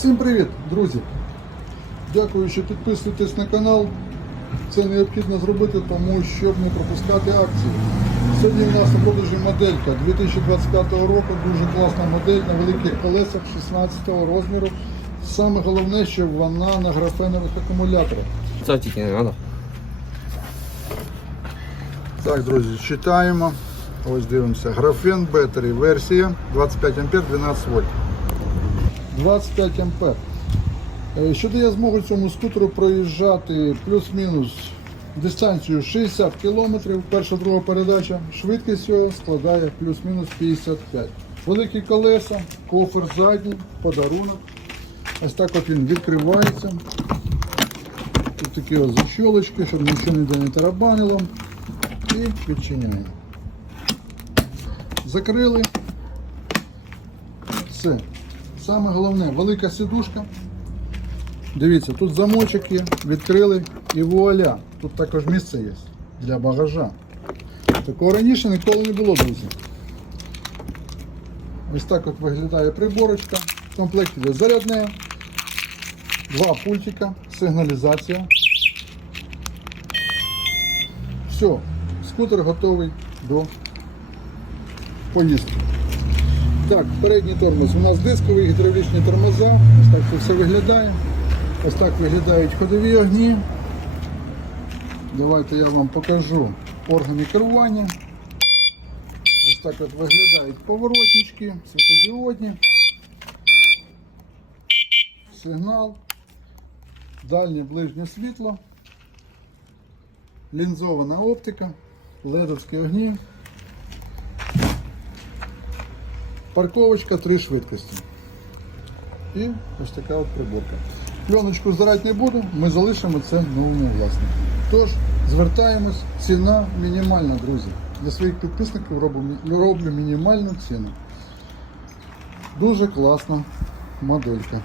Всім привіт, друзі! Дякую, що підписуєтесь на канал. Це необхідно зробити, тому щоб не пропускати акції. Сьогодні у нас на продажі моделька 2025 року, дуже класна модель на великих колесах 16 розміру. Саме головне, що вона на графенових акумуляторах. Цатики не надо. Так, друзі, читаємо. Ось дивимося. Графен Battery версія 25 ампер 12 вольт. 25 ампер. Е, Що дає змогу цьому скутеру проїжджати плюс-мінус дистанцію 60 км, перша друга передача, швидкість його складає плюс-мінус 55. Великі колеса, кофер задній, подарунок. Ось так от він відкривається. Тут такі ось защолочки, щоб нічого ніде не тарабанило. І відчиняємо. Закрили. Все. Саме головне, велика сидушка. Дивіться, тут замочок є, відкрили і вуаля. Тут також місце є для багажа. Такого раніше ніколи не було, друзі. Ось так от виглядає приборочка. В комплекті йде зарядне, два пультика, сигналізація. Все, скутер готовий до поїздки. Так, передній тормоз. У нас дисковий гідравлічні тормоза. Ось так це все виглядає. Ось так виглядають ходові огні. Давайте я вам покажу органи керування. Ось так от виглядають поворотнички, світодіодні. Сигнал, дальнє ближнє світло, лінзована оптика, ледовські огні. Парковочка три швидкості. І ось така от приборка. Пленочку здирати не буду, ми залишимо це новому власнику. Тож, звертаємось, ціна мінімальна, друзі. Для своїх підписників роблю, роблю мінімальну ціну. Дуже класна моделька.